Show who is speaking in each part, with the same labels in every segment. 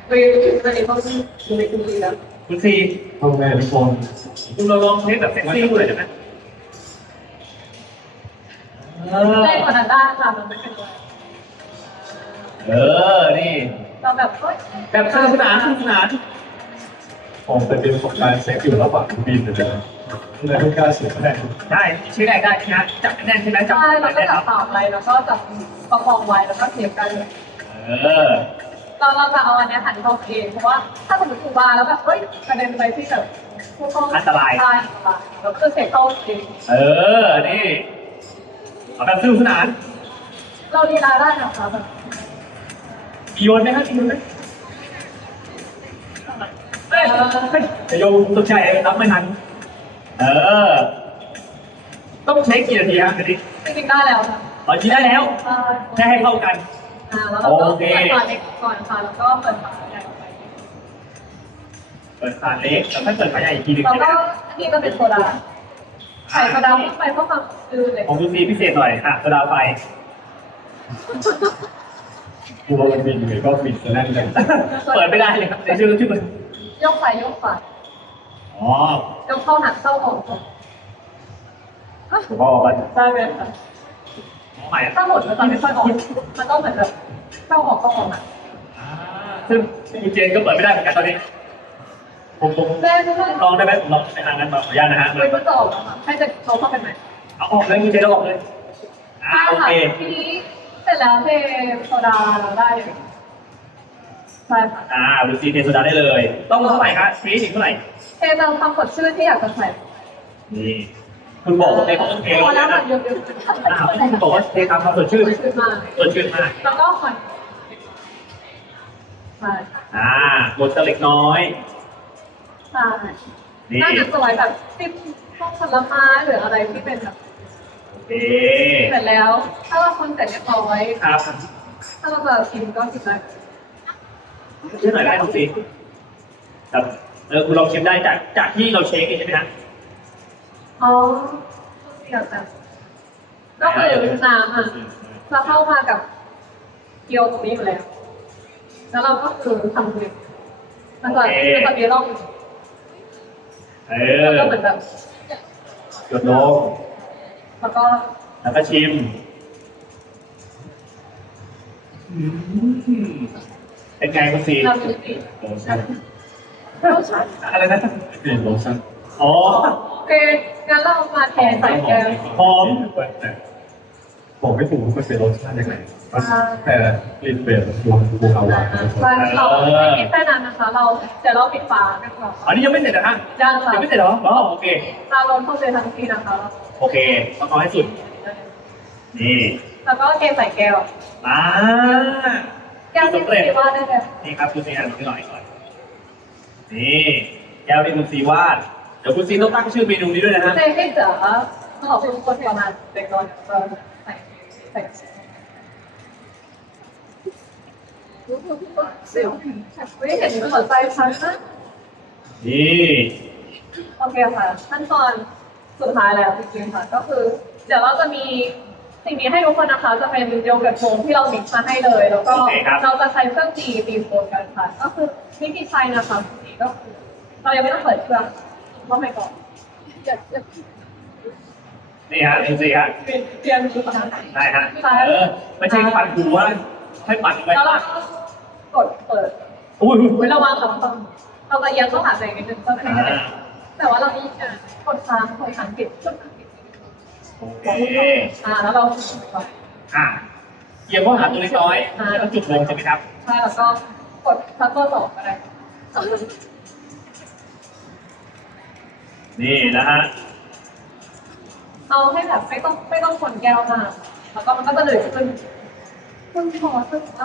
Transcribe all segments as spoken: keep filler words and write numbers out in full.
Speaker 1: ไปไปห้องดูในคุณดีแล้ว
Speaker 2: คุณซี
Speaker 3: ทำไงทุกคน
Speaker 2: คุณเราลองเทสแบบเซ็กซี่ดูหน่อยได้ไหมเออ
Speaker 1: ได้กว่านั้นได้ค่ะมันไม่เป็นไร
Speaker 2: เออนี่
Speaker 1: เราแบบเฮ้ย
Speaker 2: แบบสนุกสนานสนุกสนาน
Speaker 3: ผมแต่เป็นประสบการณ์เซ็กอยู่ระหว่างบินเลยเลยไม่กล้าเสียแรง
Speaker 2: ได้ชื่อแรกได้นะจับแน่นใช่ไหมจับ
Speaker 1: ใช่เราก็
Speaker 2: แน่น
Speaker 1: จับ
Speaker 2: เนาะ
Speaker 1: ปากไว้แล้วก็จับประคองไว้แล้วก็เสียบกัน
Speaker 2: เออ
Speaker 1: เราเราจะเอาอันนี้หันเข้าเองเพราะว่าถ้าสมมติถูบาร์แล้วแบบเฮ้ยกระเด็นไปที่แบบผู้ต้อง
Speaker 2: อันตราย
Speaker 1: ใช่ค่ะแล้วก็เสียเข้าเอง
Speaker 2: เออนี่เอาแบบสนุกสนาน
Speaker 1: เราลีลาได้นะคะแบบ
Speaker 2: มีโยนไหมครับมีโยนไหมเฮ้ยเฮ้ยจะโยนตกใจรับไม่ทันเออต้องใช้กี่นาทีครับอันนี้
Speaker 1: จริงๆได้แล้วค่ะ
Speaker 2: อ๋อจีได้แล้ว
Speaker 1: ใช่
Speaker 2: แค่ให้เข้ากัน
Speaker 1: อ่าแล้วเราก็
Speaker 2: โอเค
Speaker 1: เปิดฝาเล็กก่อนค่ะแล้วก็เปิดฝาใหญ่ออกไป
Speaker 2: เปิดฝาเล็กแล้วก็เปิดฝาใหญ่อีกทีหนึง
Speaker 1: แล้ว
Speaker 2: ใช่ไหม
Speaker 1: ก็อันนี้ก็เป็นโซดาใส่โซดาเข้าไปเพื่อความจืดเลย
Speaker 2: ของคุณซีพิเศษหน่อยค่ะโซดาไฟ
Speaker 3: กลัวมันบินเลยก็บินจะแน่นเลย
Speaker 2: เปิดไม่ได้เลยครับในชื่อชื่อมัน
Speaker 1: ยกไปยกไป
Speaker 2: อ๋อย
Speaker 1: กเข้าหันเข้าออก
Speaker 2: ผมบอกว่า
Speaker 1: ได้ไหมคะ
Speaker 2: ใหม่
Speaker 1: ถ้าหมดมันจะไม่ค่อยออกมันต้องเหมือนแบบเข้าออกเข้าออกอ่ะ
Speaker 2: อ่าซึ่งคุณเจนก็เปิดไม่ได้เหมือนกันตอนนี้ผมผม
Speaker 1: ได้ใช่ไหม
Speaker 2: ลองได้ไหมผมลองในทางนั้นมาขออนุญาตนะฮะ
Speaker 1: ไม่มันจะออกอะค่ะให้จะเขาเข้าไปไหม
Speaker 2: เอาออกเลยคุณเจนเอาออกเลยอ่า
Speaker 1: ใช่
Speaker 2: โอ
Speaker 1: ค่ะ
Speaker 2: เค
Speaker 1: ทีนี้เสร็จแล้วเทโซดาได้เลยใช่ค่ะ
Speaker 2: อ่าคุณซีเทโซดาได้เลย ต้องเท่าไหร่ครับเทอีกเท่าไหร่
Speaker 1: เทตามความสดชื่นที่อยากจะใส่
Speaker 2: นี่คุณบอกว่าเทเขาต้องเท
Speaker 1: พอ
Speaker 2: แล้
Speaker 1: แล้ว ว
Speaker 2: นะ
Speaker 1: ค่ะเยอะๆ
Speaker 2: อ้าวคุณบอกว่าเทตามความสดชื่น
Speaker 1: ชื่นมาก
Speaker 2: สดชื่นมาก
Speaker 1: แล้วก็ผ่อนใช่
Speaker 2: อ่าบดเล็กน้อย
Speaker 1: ใช่
Speaker 2: นี่
Speaker 1: น่าจะสวยแบบติดพวกผลไม้หรืออะไรที่เป็นแบบ
Speaker 2: โอเค
Speaker 1: เสร็จแล้ว ถ้าเราคนเสร็จเรียบร้อย
Speaker 2: ครับ
Speaker 1: ถ้าเราจะชิมก็ชิมได้
Speaker 2: ช่วยหน่อยได้คุณซีครับเออคุณลองชิมได้จากจากที่เราเช็คใช่ไหมฮะ
Speaker 1: อ๋อเดี๋ยวแบบก็คือน้ำอ่ะเราเข้ามากับเกี๊ยวตรงนี้อยู่แล้ว แล้วเราก็คือทำเลยมันจะมันจะมีร่อง
Speaker 2: เอ
Speaker 1: แล้ว
Speaker 2: อ
Speaker 1: ก็เหมือนแบบ
Speaker 2: หยดลง
Speaker 1: แล้วก็
Speaker 2: แล้วก็ชิมอืมเป็นไงคุณซี
Speaker 1: เรามีสี
Speaker 3: โลชั่น
Speaker 1: รสชาติ
Speaker 2: อะไรนะ
Speaker 3: เปลี่ยนโลชั่น
Speaker 2: อ๋อ
Speaker 1: โอเคงั้นเรามาแทนใส่แก้ว
Speaker 2: หอม
Speaker 3: แต่บอกไม่ถูกว่ามันเป็นโลชั่นยังไงแต่กลิ่นเปลี่ยนบูบูฮาวา
Speaker 1: ใช่เราไม่คิดแค่นั้นนะคะ เราเดี๋ยวเราปิดฝากันก่อน
Speaker 2: อันนี้ยังไม่เสร็จนะฮะ
Speaker 1: ยังค่ะ
Speaker 2: ยังไม่เสร็จเหรออ๋อโอเค
Speaker 1: เราลงเข้าไปทั้งทีนะคะ
Speaker 2: โอเคต้องเอาให้สุด นี่
Speaker 1: แล้วก็เทใส่แก้ว
Speaker 2: อ่า
Speaker 1: แก้วที่สีว่าได้เลย
Speaker 2: นี่ครับคุณซีอ่านนิดหน่อยก่อนนี่แก้วที่คุณซีวาดเดี๋ยวคุณซีต้องตั้งชื่อเมนูนี้ด้วยนะฮะ
Speaker 1: เจให้เจอขอบคุณคนประมาณเด็กน้อยก็ใส่ใส่เสียวไม่เห็นหัวใจฉันนะ
Speaker 2: นี่
Speaker 1: โอเคค่ะขั้นตอนสุดท้ายแล้วจริงๆค่ะ ก็คือ เดี๋ยวเราจะมีสิ่งนี้ให้ทุกคนนะคะ จะเป็นโยเกิร์ตโฟมที่เรามิกซ์มาให้เลย แล้วก็เราจะใช้เครื่องตีตีโฟมกันค่ะ ก็คือวิธีใช้นะคะก็คือเรายังไม่ต้องเปิดเครื่องเข้าไปก่อน
Speaker 2: นี่ฮะคุณซีฮะ
Speaker 1: เตรียมชุดประทาน
Speaker 2: ได้ฮะเออไม่ใช่ปั่นหัวให้ปั่นไป
Speaker 1: แล้วเรา
Speaker 2: ปั่น
Speaker 1: ก็กดเปิด
Speaker 2: อุ้ย
Speaker 1: ไว้ระวังค่ะเราจะเอียงเข้าหาตัวเองนิดนึงก็ไม่ได้แต่ว่าเรามีกดค้างคอยค้างปิดชุดค้างปิด
Speaker 2: โอเค
Speaker 1: อ่าแล้วเรา
Speaker 2: อ่ะเกี่ยวข้อหาตัวเล็กน้อยแล้วจุดลงใช่ไหมครับ
Speaker 1: ใช่แล้วก็กดทับเบอร์สองก็ได้
Speaker 2: นี่นะฮะ
Speaker 1: เอาให้แบบไม่ต้องไม่ต้องคนแก้วมากแล้วก็มันก็จะเหลือขึ้นขึ้นพอขึ้นมาก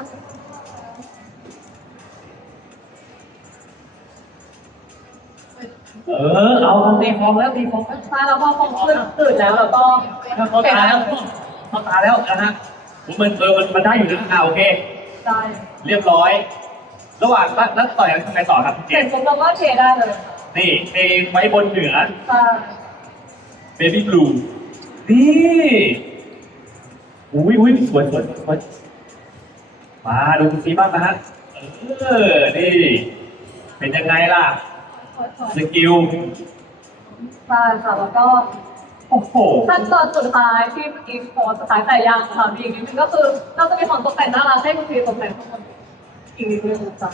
Speaker 2: เออเอาตีฟองแล้วตีฟองแล้ว
Speaker 1: ใช่แล้วพอพอขึ้นตื่นแล้วเราก็
Speaker 2: เขาตาแล้วเขาตาแล้วนะฮะมันเออมันมันได้อยู่นะอ่าโอเค
Speaker 1: ได้
Speaker 2: เรียบร้อย ระหว่างแล้วต่อยทำไงต่อครับเจ
Speaker 1: เสร็จ
Speaker 2: น
Speaker 1: ปุ๊บเราก็เทได้เลย
Speaker 2: นี่เทไว้บนเหนือ
Speaker 1: ใช่
Speaker 2: เบบี้บลูนี่อุ้ยอุ้ยสวยสวยสวยมาดูคุณซีบ้างนะฮะเอเออนี่เป็นยังไงล่ะสกิล
Speaker 1: ใช่ค่ะแล้วก็
Speaker 2: โอ้โห
Speaker 1: ขั้นตอนสุดท้ายที่เมื่อกี้ขอสุดท้ายแต่ยังค่ะมีอีกนิดนึงก็คือเราจะมีของตกแต่งน่ารักให้คุณพีตกแต่งข้างบนอีกนิดนึงจ้ะ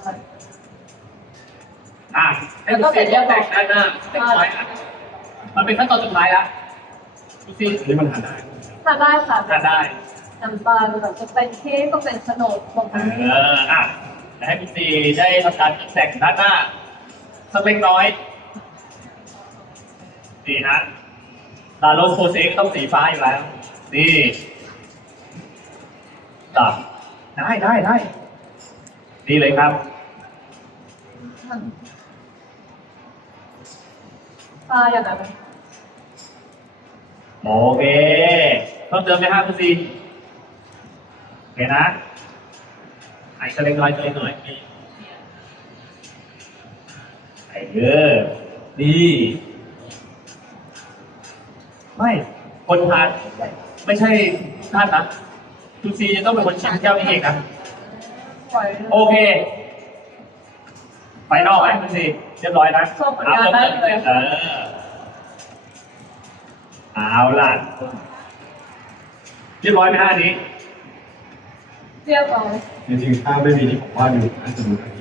Speaker 2: อ่ะให้คุณซีตกแต่งด้านหน้าเล็กน้อยอ่ะมันเป็นขั้นตอนสุดท้ายแล้วคุณซี
Speaker 3: อันนี้มันทานได้
Speaker 1: ทำได้ค่ะ
Speaker 2: ทานได้
Speaker 1: น้ำตาลแบบจะเป็นเค้กก็เป็นขนมของ
Speaker 2: เอออ่ะเดี๋ยวให้คุณซีได้ทำการตกแต่งด้านหน้าสักเล็กน้อยนี่ฮะลาโรสโคเซกต้องสีฟ้าอยู่แล้ว นี่ตัดได้ได้ได้นี่เลยครับ
Speaker 1: ตาอย่างนั้น
Speaker 2: โอเคเพิ่มเติมไหมครับคุณซีโอเคนะไอ้ก็เล็กน้อยก็เล็กน้อยไอ้เยอะนี่ไม่คนทานไม่ใช่ท่านนะคุณซีจะต้องเป็นคนชิมแก้วนี้เองนะ
Speaker 1: สวย
Speaker 2: โอเค ไปนอกไหมคุณซีเรียบร้อยนะ
Speaker 1: ชมผลงานได้เลย
Speaker 2: เออเอาล่ะเรียบร้อยไหมฮะอันนี้
Speaker 1: เรียบร้อย
Speaker 3: จริงๆถ้าไม่มีที่ผมว่าอยู่น่าจะดูได้